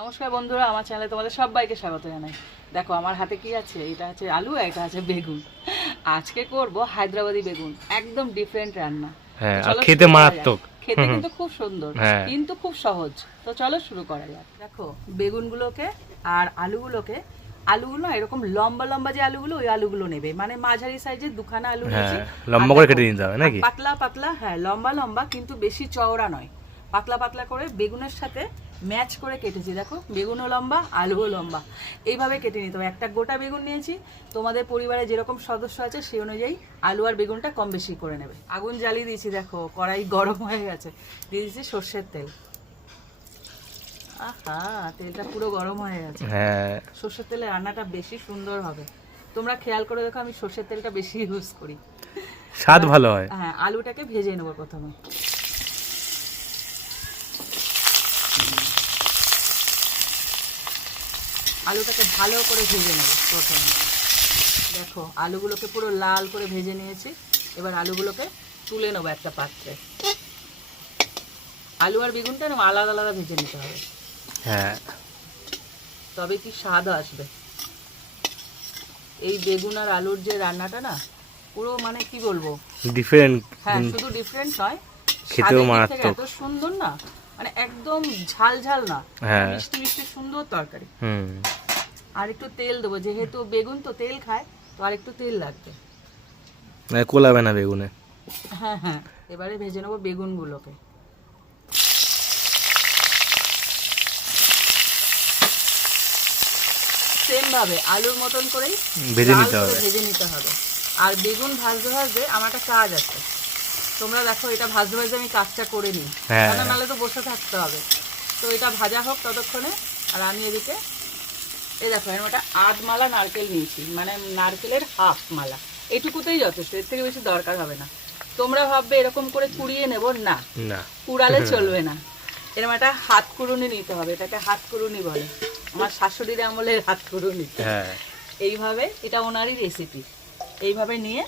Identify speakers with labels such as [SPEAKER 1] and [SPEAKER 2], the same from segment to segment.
[SPEAKER 1] নমস্কার বন্ধুরা আমার চ্যানেলে তোমাদের সবাইকে স্বাগত জানাই। দেখো আমার হাতে কি আছে? এটা আছে আলু আর এটা আছে বেগুন। আজকে করব হায়দ্রাবাদি বেগুন একদম ডিফারেন্ট রান্না।
[SPEAKER 2] হ্যাঁ, আর খেতে। মারাত্মক।
[SPEAKER 1] খেতে কিন্তু খুব সুন্দর
[SPEAKER 2] হ্যাঁ।
[SPEAKER 1] কিন্তু খুব সহজ। তো চলো শুরু করা যাক। দেখো বেগুনগুলোকে আর আলুগুলোকে আলুগুলো এরকম লম্বা লম্বা যে আলুগুলো ওই আলুগুলো নেবে। মানে মাঝারি সাইজের দুখানা আলু
[SPEAKER 2] হ্যাঁ
[SPEAKER 1] নিয়েছি।
[SPEAKER 2] লম্বা করে কেটে নিতে হবে নাকি?
[SPEAKER 1] পাতলা পাতলা হ্যাঁ লম্বা লম্বা কিন্তু বেশি চওড়া নয়। পাতলা পাতলা করে বেগুনের সাথে ম্যাচ করে কেটেছি দেখো বেগুনও লম্বা আলুও লম্বা। এইভাবে কেটে নিতে হবে। একটা গোটা বেগুন নিয়েছি। তোমাদের পরিবারে যেরকম সদস্য আছে সেই অনুযায়ী আলু আর বেগুনটা কম বেশি করে নেবে। আগুন জ্বালিয়ে দিয়েছি দেখো কড়াই গরম হয়ে গেছে। দিয়ে দিয়েছি সর্ষের তেল। আহা তেলটা পুরো গরম হয়ে গেছে।
[SPEAKER 2] হ্যাঁ।
[SPEAKER 1] সর্ষের তেলে রান্নাটা বেশি সুন্দর হবে। তোমরা খেয়াল করে দেখো আমি সর্ষের তেলটা বেশি ইউজ করি।
[SPEAKER 2] স্বাদ ভালো হয়।
[SPEAKER 1] হ্যাঁ আলুটাকে ভেজে নেব প্রথমে। আলুটাকে ভালো করে ভেজে নেব প্রথমে। দেখো আলুগুলোকে পুরো লাল করে ভেজে নিয়েছি। এবার আলুগুলোকে তুলে নেব একটা পাত্রে। আলু আর বেগুনটা না আলাদা আলাদা ভেজে নিতে হবে।
[SPEAKER 2] হ্যাঁ।
[SPEAKER 1] তবে কি স্বাদ আসবে? এই বেগুন আর আলুর যে রান্নাটা না পুরো মানে কি বলব?
[SPEAKER 2] ডিফারেন্ট
[SPEAKER 1] হ্যাঁ শুধু ডিফারেন্ট নয়।
[SPEAKER 2] খেতেও মারাত্মক।
[SPEAKER 1] এত সুন্দর না মানে একদম ঝাল ঝাল না।
[SPEAKER 2] হ্যাঁ।
[SPEAKER 1] মিষ্টি মিষ্টি সুন্দর তরকারি।
[SPEAKER 2] হুম।
[SPEAKER 1] আর একটু তেল দেবো যেহেতু বেগুন তো তেল খায় তো আর একটু তেল লাগবে।
[SPEAKER 2] মানে কোলাবে না বেগুনে?
[SPEAKER 1] হ্যাঁ হ্যাঁ। এবারে ভেজে নেব বেগুনগুলোকে। সেম ভাবে আলুর মতন করেই
[SPEAKER 2] ভেজে নিতে হবে।
[SPEAKER 1] ভেজে নিতে হবে। আর বেগুন ভাজতে ভাজতে আমার একটা কাজ আছে। তোমরা দেখো এটা ভাজতে ভাজতে আমি কাজটা করে নিই।
[SPEAKER 2] হ্যাঁ।
[SPEAKER 1] নাহলে তো বসে থাকতে হবে। তো এটা ভাজা হোক ততক্ষণে আর আমি এদিকে এই দেখো এরকম একটা আধ মালা নারকেল নিয়েছি মানে নারকেলের হাফ মালা। এটুকুতেই যথেষ্ট এর থেকে বেশি দরকার হবে না। তোমরা ভাববে এরকম করে কুড়িয়ে নেব না।
[SPEAKER 2] না।
[SPEAKER 1] কুড়ালে চলবে না। এরকম একটা হাত কুড়ুনি নিতে হবে এটাকে হাত কুড়ুনি বলে। আমার শাশুড়ির আমলের হাত কুড়ুনি।
[SPEAKER 2] হ্যাঁ।
[SPEAKER 1] এইভাবে এটা ওনারই রেসিপি এইভাবে নিয়ে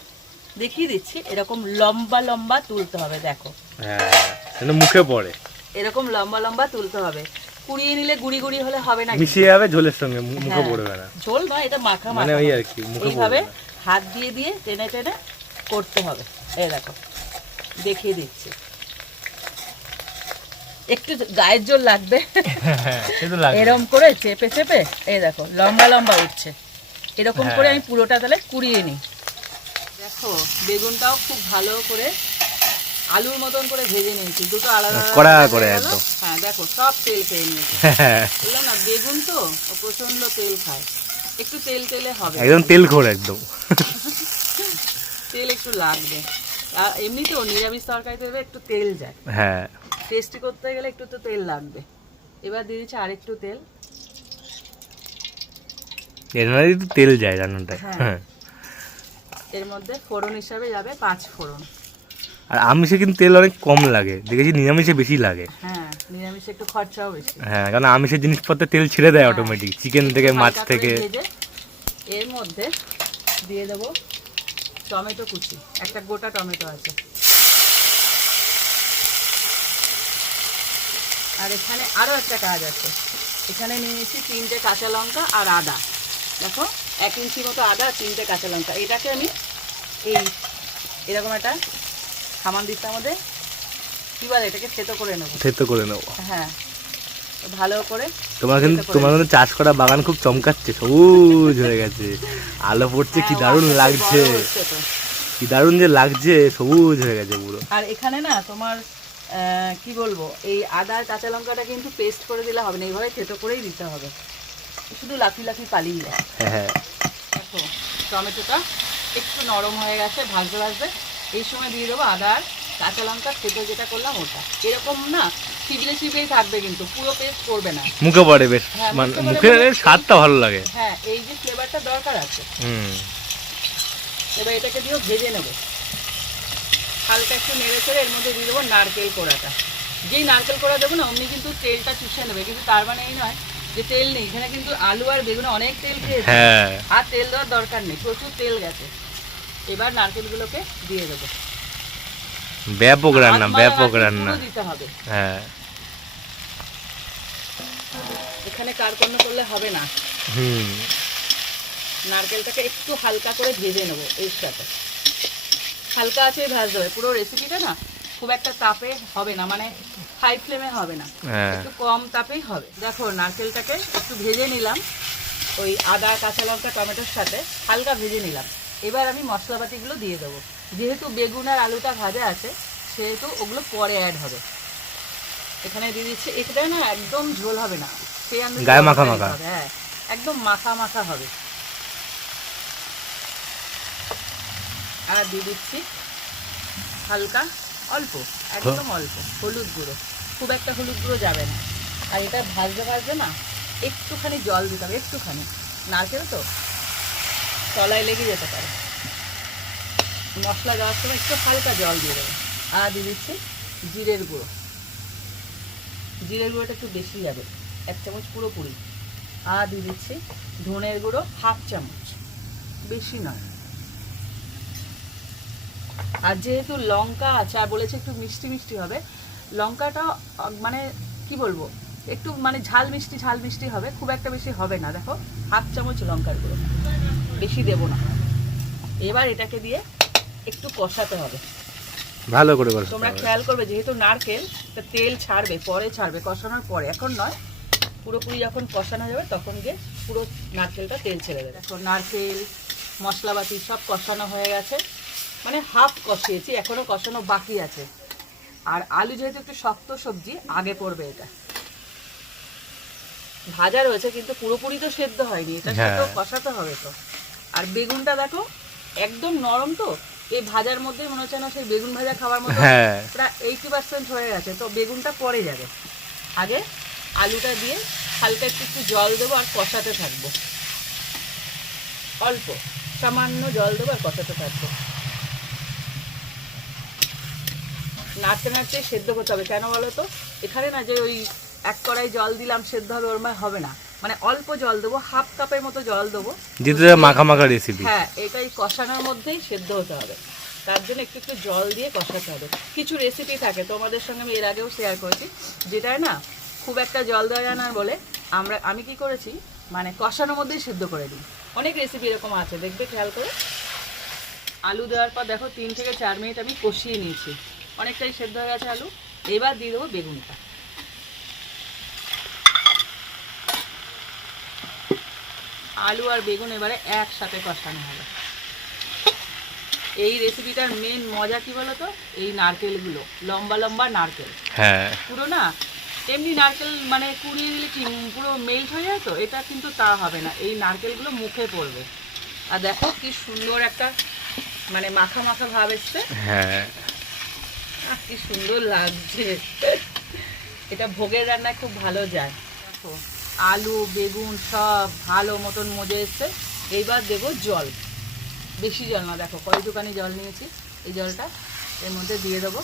[SPEAKER 1] দেখিয়ে দিচ্ছি এরকম লম্বা লম্বা তুলতে হবে দেখো।
[SPEAKER 2] হ্যাঁ মুখে পড়ে।
[SPEAKER 1] এরকম লম্বা লম্বা তুলতে হবে। কুড়িয়ে নিলে গুড়ি গুড়ি হলে হবে না
[SPEAKER 2] মিশিয়ে যাবে ঝোলের সঙ্গে মুখে
[SPEAKER 1] হ্যাঁ।
[SPEAKER 2] পড়বে না।
[SPEAKER 1] ঝোল নয় এটা মাখা
[SPEAKER 2] মানে ওই আর কি মুখে
[SPEAKER 1] এইভাবে হাত দিয়ে দিয়ে টেনে টেনে করতে হবে। এই দেখো দেখিয়ে দিচ্ছি। একটু গায়ের জোর লাগবে।
[SPEAKER 2] হ্যাঁ লাগবে।
[SPEAKER 1] এরকম করে চেপে চেপে এই দেখো লম্বা লম্বা উঠছে। এরকম
[SPEAKER 2] হ্যাঁ।
[SPEAKER 1] করে আমি পুরোটা তাহলে কুড়িয়ে নিই। দেখো বেগুনটাও খুব ভালো করে আলুর মতন করে ভেজে নিয়েছি। দুটো আলাদা
[SPEAKER 2] কড়া করে একদম।
[SPEAKER 1] হ্যাঁ দেখো সব তেল খেয়ে নিয়েছে।
[SPEAKER 2] হ্যাঁ
[SPEAKER 1] বললাম না বেগুন তো প্রচণ্ড তেল খায়। একটু তেল তেলে হবে।
[SPEAKER 2] একদম তেল খোর একদম।
[SPEAKER 1] তেল একটু লাগবে। আর এমনিতেও নিরামিষ তরকারিতে একটু তেল যায়।
[SPEAKER 2] হ্যাঁ।
[SPEAKER 1] টেস্টি করতে গেলে একটু তো তেল লাগবে। এবার দিয়ে দিচ্ছি আরেকটু তেল।
[SPEAKER 2] এর তেল যায় রান্নাটায়।
[SPEAKER 1] হ্যাঁ।
[SPEAKER 2] হ্যাঁ
[SPEAKER 1] এর মধ্যে ফোড়ন হিসাবে যাবে পাঁচ ফোড়ন।
[SPEAKER 2] আর আমিষে কিন্তু তেল অনেক কম লাগে। দেখেছি নিরামিষে বেশি লাগে।
[SPEAKER 1] হ্যাঁ নিরামিষে একটু খরচাও বেশি।
[SPEAKER 2] হ্যাঁ কারণ আমিষের জিনিসপত্রে তেল ছেড়ে দেয় অটোমেটিক চিকেন থেকে মাছ থেকে।
[SPEAKER 1] এর মধ্যে দিয়ে দেবো টমেটো কুচি। একটা গোটা টমেটো আছে। আর এখানে আরও একটা কাজ আছে। এখানে নিয়েছি তিনটে কাঁচা লঙ্কা আর আদা। দেখো এক ইঞ্চি মতো আদা তিনটে কাঁচা লঙ্কা। এটাকে আমি এই এরকম একটা সামান দিতে আমাদের। কী বলে এটাকে থেতো করে নেব।
[SPEAKER 2] থেতো করে নেব।
[SPEAKER 1] হ্যাঁ। ভালো করে
[SPEAKER 2] তোমার কিন্তু তোমার কিন্তু চাষ করা বাগান খুব চমকাচ্ছে সবুজ হয়ে গেছে। আলো পড়ছে কি
[SPEAKER 1] হ্যাঁ,
[SPEAKER 2] দারুণ লাগছে। কি দারুণ যে লাগছে সবুজ হয়ে গেছে পুরো।
[SPEAKER 1] আর এখানে না তোমার কি বলব এই আদা কাঁচা লঙ্কাটা কিন্তু পেস্ট করে দিলে হবে না এইভাবে থেতো করেই দিতে হবে। শুধু লাফি লাফি পালিয়ে যায়।
[SPEAKER 2] হ্যাঁ হ্যাঁ।
[SPEAKER 1] দেখো টমেটোটা একটু নরম হয়ে গেছে ভাজতে ভাজতে। এই সময় দিয়ে দেবো আদা আর কাঁচা লঙ্কা থেতো যেটা করলাম ওটা। এরকম না চিবলে চিবলেই থাকবে কিন্তু পুরো পেস্ট করবে না।
[SPEAKER 2] মুখে পড়ে বেশ
[SPEAKER 1] হ্যাঁ,
[SPEAKER 2] মানে মুখের স্বাদটা ভালো লাগে।
[SPEAKER 1] হ্যাঁ এই যে ফ্লেভারটা দরকার আছে।
[SPEAKER 2] হুম।
[SPEAKER 1] এবার এটাকে দিয়েও ভেজে নেব। হালকা একটু নেড়ে চেড়ে এর মধ্যে দিয়ে দেবো নারকেল কোড়াটা। যেই নারকেল কোড়া দেবো না অমনি কিন্তু তেলটা চুষে নেবে কিন্তু তার মানে এই নয় যে তেল নেই এখানে কিন্তু আলু আর বেগুনে অনেক তেল খেয়েছে।
[SPEAKER 2] হ্যাঁ।
[SPEAKER 1] আর তেল দেওয়ার দরকার নেই প্রচুর তেল গেছে। এবার নারকেলগুলোকে দিয়ে দেবো।
[SPEAKER 2] ব্যাপক রান্না ব্যাপক রান্না।
[SPEAKER 1] দিতে হবে।
[SPEAKER 2] হ্যাঁ।
[SPEAKER 1] এখানে কারকর্ণ করলে হবে না।
[SPEAKER 2] হুম।
[SPEAKER 1] নারকেলটাকে একটু হালকা করে ভেজে নেব এর সাথে। হালকা আছে ভাজতে হবে। পুরো রেসিপিটা না খুব একটা তাপে হবে না মানে হাই ফ্লেমে হবে না।
[SPEAKER 2] হ্যাঁ।
[SPEAKER 1] একটু কম তাপেই হবে। দেখো নারকেলটাকে একটু ভেজে নিলাম। ওই আদা কাঁচা লঙ্কা টমেটোর সাথে হালকা ভেজে নিলাম। এবার আমি মশলাপাতিগুলো দিয়ে দেবো। যেহেতু বেগুন আর আলুটা ভাজা আছে সেহেতু ওগুলো পরে অ্যাড হবে। এখানে দিয়ে দিচ্ছে এটা না একদম ঝোল হবে না। সেই
[SPEAKER 2] গায়ে মাখা মাখা।
[SPEAKER 1] হ্যাঁ একদম মাখা মাখা হবে। আর দিয়ে দিচ্ছি হালকা অল্প একদম অল্প হলুদ গুঁড়ো। খুব একটা হলুদ গুঁড়ো যাবে না। আর এটা ভাজতে ভাজতে না একটুখানি জল দিতে হবে একটুখানি। নারকেল তো তলায় লেগে যেতে পারে। মশলা দেওয়ার সময় একটু হালকা জল দিয়ে দেবে। আর দিয়ে দিচ্ছি জিরের গুঁড়ো। জিরের গুঁড়োটা একটু বেশি যাবে এক চামচ পুরোপুরি। আর দিয়ে দিচ্ছি ধনের গুঁড়ো হাফ চামচ। বেশি নয়। আর যেহেতু লঙ্কা আছে আর বলেছে একটু মিষ্টি মিষ্টি হবে লঙ্কাটা মানে কি বলব একটু মানে ঝাল মিষ্টি ঝাল মিষ্টি হবে খুব একটা বেশি হবে না দেখো হাফ চামচ লঙ্কার গুঁড়ো বেশি দেবো না। এবার এটাকে দিয়ে একটু কষাতে হবে।
[SPEAKER 2] ভালো করে বলো
[SPEAKER 1] তোমরা খেয়াল করবে যেহেতু নারকেল তা তেল ছাড়বে পরে ছাড়বে কষানোর পরে এখন নয় পুরোপুরি যখন কষানো যাবে তখন গিয়ে পুরো নারকেলটা তেল ছেড়ে দেবে। এখন নারকেল মশলাপাতি সব কষানো হয়ে গেছে। মানে হাফ কষিয়েছি এখনও কষানো বাকি আছে। আর আলু যেহেতু একটু শক্ত সবজি আগে পড়বে এটা। ভাজা রয়েছে কিন্তু পুরোপুরি তো সেদ্ধ হয়নি এটা
[SPEAKER 2] হ্যাঁ।
[SPEAKER 1] সাথেও কষাতে হবে তো। আর বেগুনটা দেখো একদম নরম তো এই ভাজার মধ্যে মনে হচ্ছে না সেই বেগুন ভাজা খাওয়ার মতো
[SPEAKER 2] হ্যাঁ।
[SPEAKER 1] প্রায় এইটি পার্সেন্ট হয়ে গেছে তো বেগুনটা পরে যাবে। আগে আলুটা দিয়ে হালকা একটু একটু জল দেবো আর কষাতে থাকব। অল্প সামান্য জল দেবো আর কষাতে থাকব। নাড়তে নাড়তে সেদ্ধ করতে হবে। কেন বলো তো? এখানে না যে ওই এক কড়াই জল দিলাম সেদ্ধ হবে ওর মানে হবে না। মানে অল্প জল দেবো হাফ কাপের মতো জল দেবো।
[SPEAKER 2] যেহেতু মাখা মাখা রেসিপি
[SPEAKER 1] হ্যাঁ এটাই কষানোর মধ্যেই সেদ্ধ হতে হবে। তার জন্য একটু একটু জল দিয়ে কষাতে হবে। কিছু রেসিপি থাকে তোমাদের সঙ্গে আমি এর আগেও শেয়ার করেছি। যেটায় না খুব একটা জল দেওয়া যায় না বলে আমরা আমি কি করেছি? মানে কষানোর মধ্যেই সেদ্ধ করে দিই। অনেক রেসিপি এরকম আছে দেখবে খেয়াল করে। আলু দেওয়ার পর দেখো তিন থেকে চার মিনিট আমি কষিয়ে নিয়েছি। অনেকটাই সেদ্ধ হয়ে গেছে আলু। এবার দিয়ে দেবো বেগুনটা। আলু আর বেগুন এবারে একসাথে কষানো হবে। এই রেসিপিটার মেন মজা কি বলো তো এই নারকেলগুলো। লম্বা লম্বা নারকেল।
[SPEAKER 2] হ্যাঁ।
[SPEAKER 1] পুরো না এমনি নারকেল মানে কুড়িয়ে দিলে কি পুরো মেল্ট হয়ে যায় তো? এটা কিন্তু তা হবে না। এই নারকেলগুলো মুখে পড়বে। আর দেখো কি সুন্দর একটা মানে মাখা মাখা ভাব এসছে।
[SPEAKER 2] হ্যাঁ।
[SPEAKER 1] কি সুন্দর লাগছে। এটা ভোগের রান্নায় খুব ভালো যায়। দেখো, আলু, বেগুন সব ভালো মতন মজে এসছে। এইবার দেবো জল। বেশি জল না, দেখো কয়টুকানি জল নিয়েছি। এই জলটা এর মধ্যে দিয়ে দেবো।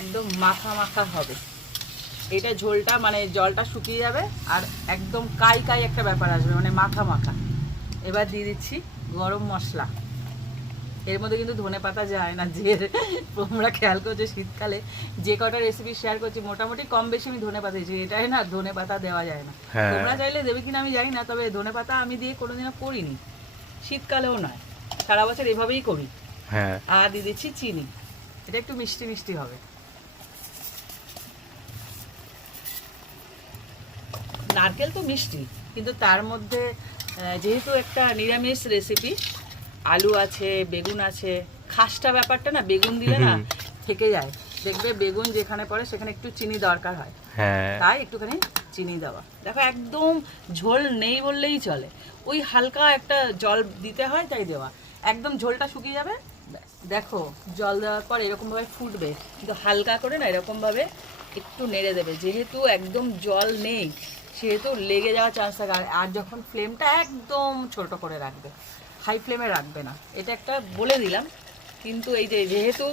[SPEAKER 1] একদম মাখা মাখা হবে। এটা ঝোলটা মানে জলটা শুকিয়ে যাবে আর একদম কাই কাই একটা ব্যাপার আসবে মানে মাখা মাখা। এবার দিয়ে দিচ্ছি গরম মশলা। এর মধ্যে কিন্তু ধনে পাতা যায় না যে তোমরা খেয়াল করছ শীতকালে যে কটা রেসিপি শেয়ার করছি মোটামুটি কম বেশি আমি ধনে পাতা দিয়েছি। এটাই না ধনে পাতা দেওয়া যায় না।
[SPEAKER 2] হ্যাঁ।
[SPEAKER 1] তোমরা চাইলে দেবে কিনা আমি জানি না তবে ধনে পাতা আমি দিয়ে কোনোদিনও করিনি। শীতকালেও নয় সারা বছর এভাবেই করি।
[SPEAKER 2] হ্যাঁ।
[SPEAKER 1] আর দিয়ে দিচ্ছি চিনি। এটা একটু মিষ্টি মিষ্টি হবে। নারকেল তো মিষ্টি কিন্তু তার মধ্যে যেহেতু একটা নিরামিষ রেসিপি আলু আছে বেগুন আছে। খাসটা ব্যাপারটা না বেগুন দিলে না থেকে যায়। দেখবে বেগুন যেখানে পড়ে সেখানে একটু চিনি দরকার হয়।
[SPEAKER 2] হ্যাঁ।
[SPEAKER 1] তাই একটুখানি চিনি দেওয়া। দেখো একদম ঝোল নেই বললেই চলে। ওই হালকা একটা জল দিতে হয় তাই দেওয়া। একদম ঝোলটা শুকিয়ে যাবে দেখো জল দেওয়ার পর এরকমভাবে ফুটবে। কিন্তু হালকা করে না এরকমভাবে একটু নেড়ে দেবে। যেহেতু একদম জল নেই সেহেতু লেগে যাওয়ার চান্স থাকে। আর- আর যখন ফ্লেমটা একদম ছোট করে রাখবে। হাই ফ্লেমে রাখবে না। এটা একটা বলে দিলাম কিন্তু এই যে যেহেতু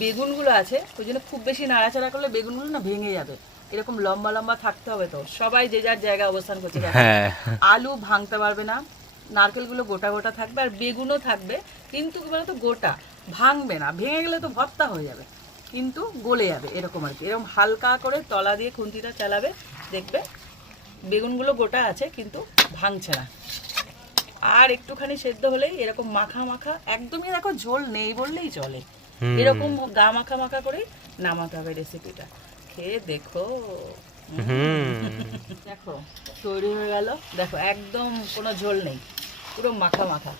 [SPEAKER 1] বেগুনগুলো আছে ওই জন্য খুব বেশি নাড়াচাড়া করলে বেগুনগুলো না ভেঙে যাবে। এরকম লম্বা লম্বা থাকতে হবে তো। সবাই যে যার জায়গায় অবস্থান করছে
[SPEAKER 2] হ্যাঁ।
[SPEAKER 1] আলু ভাঙতে পারবে না নারকেলগুলো গোটা গোটা থাকবে আর বেগুনও থাকবে কিন্তু কি বলতো গোটা। ভাঙবে না ভেঙে গেলে তো ভর্তা হয়ে যাবে কিন্তু গলে যাবে এরকম আর কি। এরকম হালকা করে তলা দিয়ে খুন্তিটা চালাবে দেখবে বেগুনগুলো গোটা আছে কিন্তু ভাঙছে না। আর একটুখানি সেদ্ধ হলেই এরকম মাখা মাখা একদমই দেখো ঝোল নেই বললেই চলে। এরকম গা মাখা মাখা করেই নামাতে হবে রেসিপিটা খেয়ে দেখো। দেখো তৈরি হয়ে গেল। দেখো একদম কোনো ঝোল নেই। পুরো মাখা মাখা।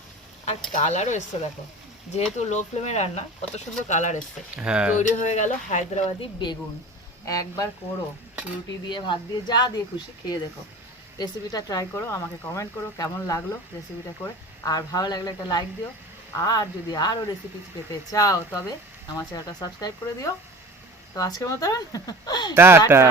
[SPEAKER 1] আর কালারও এসছে দেখো। যেহেতু লো ফ্লেমে রান্না কত সুন্দর কালার এসছে।
[SPEAKER 2] হ্যাঁ।
[SPEAKER 1] তৈরি হয়ে গেল হায়দ্রাবাদি বেগুন। একবার করো রুটি দিয়ে ভাত দিয়ে যা দিয়ে খুশি খেয়ে দেখো। রেসিপিটা ট্রাই করো আমাকে কমেন্ট করো কেমন লাগল রেসিপিটা করে। আর ভালো লাগলে একটা লাইক দিও। আর যদি আরও রেসিপি পেতে চাও তবে আমার চ্যানেলটা সাবস্ক্রাইব করে দিও। তো আজকের মতন টাটা।